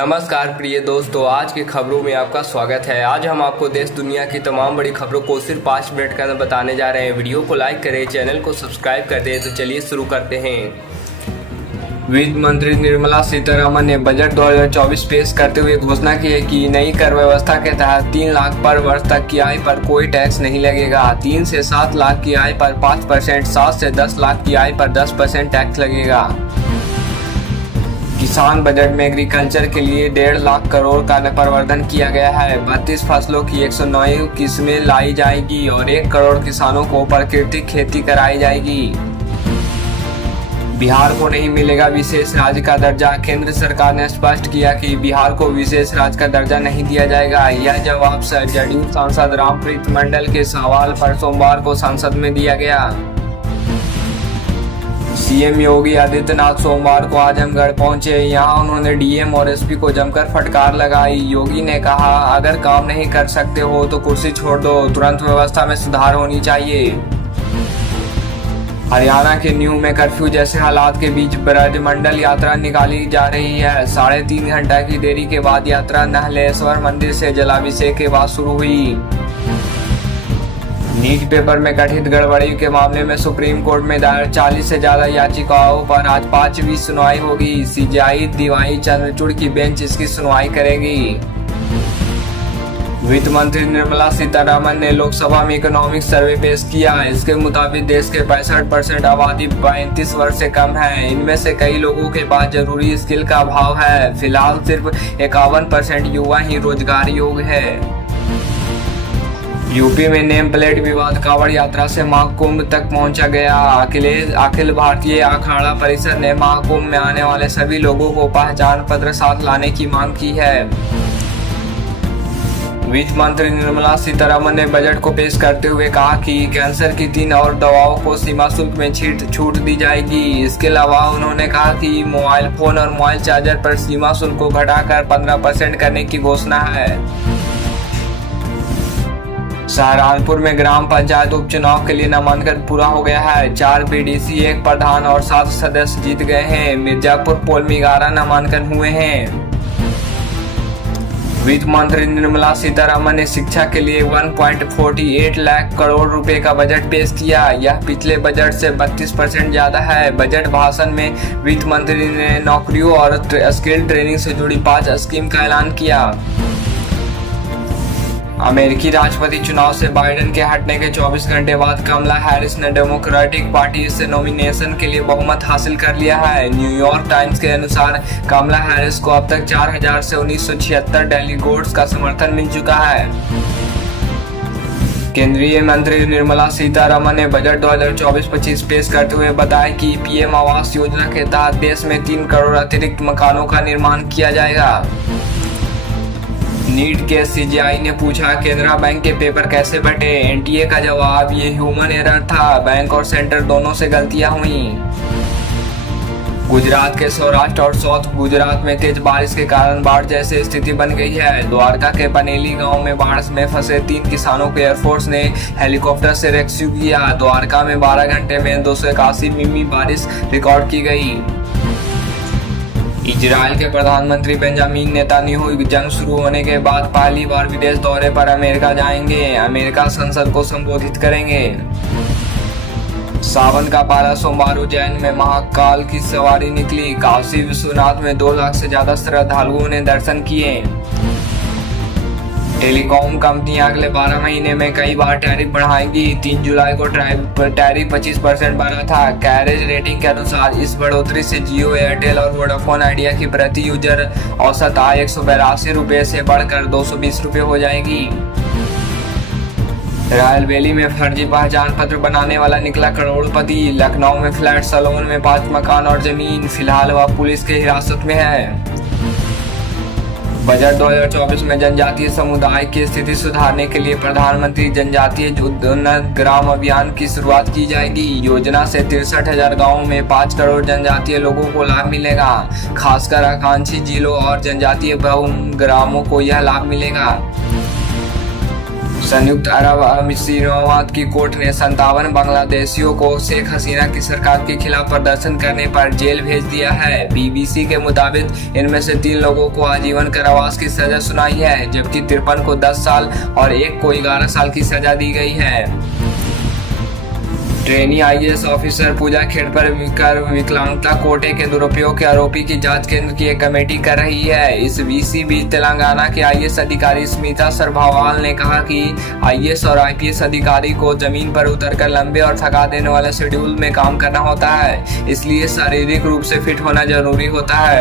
नमस्कार प्रिय दोस्तों, आज की खबरों में आपका स्वागत है। आज हम आपको देश दुनिया की तमाम बड़ी खबरों को सिर्फ 5 मिनट के अंदर बताने जा रहे हैं। वीडियो को लाइक करें, चैनल को सब्सक्राइब कर दें। तो चलिए शुरू करते हैं। वित्त मंत्री निर्मला सीतारमण ने बजट 2024 पेश करते हुए घोषणा की है कि नई कर व्यवस्था के तहत 3 लाख पर वर्ष तक की आय पर कोई टैक्स नहीं लगेगा। 3 से 7 लाख की आय पर 5%, 7 से 10 लाख की आय पर 10% टैक्स लगेगा। किसान बजट में एग्रीकल्चर के लिए 1.5 लाख करोड़ का प्रवर्धन किया गया है। 32 फसलों की 109 किस्में लाई जाएगी और 1 करोड़ किसानों को प्राकृतिक खेती कराई जाएगी। बिहार को नहीं मिलेगा विशेष राज्य का दर्जा। केंद्र सरकार ने स्पष्ट किया कि बिहार को विशेष राज्य का दर्जा नहीं दिया जाएगा। यह जवाब जदयू सांसद रामप्रीत मंडल के सवाल पर सोमवार को संसद में दिया गया। सीएम योगी आदित्यनाथ सोमवार को आजमगढ़ पहुंचे। यहां उन्होंने डीएम और एसपी को जमकर फटकार लगाई। योगी ने कहा, अगर काम नहीं कर सकते हो तो कुर्सी छोड़ दो, तुरंत व्यवस्था में सुधार होनी चाहिए। हरियाणा के न्यू में कर्फ्यू जैसे हालात के बीच ब्रजमंडल यात्रा निकाली जा रही है। 3.5 घंटा की देरी के बाद यात्रा नहलेश्वर मंदिर से जलाभिषेक के बाद शुरू हुई। नीट पेपर में कथित गड़बड़ी के मामले में सुप्रीम कोर्ट में दायर 40 से ज्यादा याचिकाओं पर आज 5वीं सुनवाई होगी। सीजेआई डीवाई चंद्रचूड़ की बेंच इसकी सुनवाई करेगी। वित्त मंत्री निर्मला सीतारमण ने लोकसभा में इकोनॉमिक सर्वे पेश किया। इसके मुताबिक देश के 65% आबादी 35 वर्ष से कम है। इनमें से कई लोगों के पास जरूरी स्किल का अभाव है। फिलहाल सिर्फ 51% युवा ही रोजगार योग्य है। यूपी में नेम प्लेट विवाद, कांवड़ यात्रा से महाकुंभ तक पहुंचा गया। अखिल भारतीय अखाड़ा परिषद ने महाकुंभ में आने वाले सभी लोगों को पहचान पत्र साथ लाने की मांग की है। वित्त मंत्री निर्मला सीतारमण ने बजट को पेश करते हुए कहा कि कैंसर की 3 और दवाओं को सीमा शुल्क में छूट दी जाएगी। इसके अलावा उन्होंने कहा कि मोबाइल फोन और मोबाइल चार्जर पर सीमा शुल्क को घटाकर 15% करने की घोषणा है। सहारनपुर में ग्राम पंचायत उपचुनाव के लिए नामांकन पूरा हो गया है। 4 बीडीसी, 1 प्रधान और 7 सदस्य जीत गए हैं। मिर्जापुर पोल में 11 नामांकन हुए हैं। वित्त मंत्री निर्मला सीतारमण ने शिक्षा के लिए 1.48 लाख करोड़ रुपए का बजट पेश किया। यह पिछले बजट से 32% ज्यादा है। बजट भाषण में वित्त मंत्री ने नौकरियों और स्किल ट्रेनिंग से जुड़ी 5 स्कीम का ऐलान किया। अमेरिकी राष्ट्रपति चुनाव से बाइडेन के हटने के 24 घंटे बाद कमला हैरिस ने डेमोक्रेटिक पार्टी से नॉमिनेशन के लिए बहुमत हासिल कर लिया है। न्यूयॉर्क टाइम्स के अनुसार कमला हैरिस को अब तक 4000 से 1976 डेलीगेट्स का समर्थन मिल चुका है। केंद्रीय मंत्री निर्मला सीतारमण ने बजट 2024-25 पेश करते हुए बताया कि पीएम आवास योजना के तहत देश में 3 करोड़ अतिरिक्त मकानों का निर्माण किया जाएगा। नीट के सीजेआई ने पूछा, केनरा बैंक के पेपर कैसे बटे? एनटीए का जवाब, ये ह्यूमन एरर था। बैंक और सेंटर दोनों से गलतियां हुई। गुजरात के सौराष्ट्र और साउथ गुजरात में तेज बारिश के कारण बाढ़ जैसी स्थिति बन गई है। द्वारका के पनेली गांव में बाढ़ में फंसे 3 किसानों को एयरफोर्स ने हेलीकॉप्टर से रेस्क्यू किया। द्वारका में 12 घंटे में 281 मिमी बारिश रिकॉर्ड की गई। इजराइल के प्रधानमंत्री बेंजामिन नेतान्याहू जंग शुरू होने के बाद पहली बार विदेश दौरे पर अमेरिका जाएंगे। अमेरिका संसद को संबोधित करेंगे। सावन का पहला सोमवार उज्जैन में महाकाल की सवारी निकली। काशी विश्वनाथ में 2 लाख से ज्यादा श्रद्धालुओं ने दर्शन किए। टेलीकॉम कंपनियां अगले 12 महीने में कई बार टैरिफ बढ़ाएंगी। 3 जुलाई को टैरिफ 25% बढ़ा था। कैरेज रेटिंग के अनुसार इस बढ़ोतरी से जियो, एयरटेल और वोडाफोन आइडिया की प्रति यूजर औसत आय 182 रुपये से बढ़कर 220 रुपये हो जाएगी। रायलवेली में फर्जी पहचान पत्र बनाने वाला निकला करोड़पति। लखनऊ में फ्लैट सलोन में 5 मकान और जमीन। फिलहाल वह पुलिस की हिरासत में है। बजट 2024 में जनजातीय समुदाय की स्थिति सुधारने के लिए प्रधानमंत्री जनजातीय उन्नत ग्राम अभियान की शुरुआत की जाएगी। योजना से 63,000 गाँवों में 5 करोड़ जनजातीय लोगों को लाभ मिलेगा। खासकर आकांक्षी जिलों और जनजातीय बहु ग्रामों को यह लाभ मिलेगा। संयुक्त अरब अमीरात की कोर्ट ने 57 बांग्लादेशियों को शेख हसीना की सरकार के खिलाफ प्रदर्शन करने पर जेल भेज दिया है। बीबीसी के मुताबिक इनमें से 3 लोगों को आजीवन कारावास की सजा सुनाई है, जबकि 53 को 10 साल और एक को 11 साल की सजा दी गई है। ट्रेनी आईएएस ऑफिसर पूजा खेड़पर विकलांगता कोटे के दुरुपयोग के आरोपी की जांच केंद्र की एक कमेटी कर रही है। इस बीच तेलंगाना के आईएएस अधिकारी स्मिता सरभावाल ने कहा कि आईएएस और आईपीएस अधिकारी को जमीन पर उतरकर लंबे और थका देने वाले शेड्यूल में काम करना होता है, इसलिए शारीरिक रूप से फिट होना जरूरी होता है।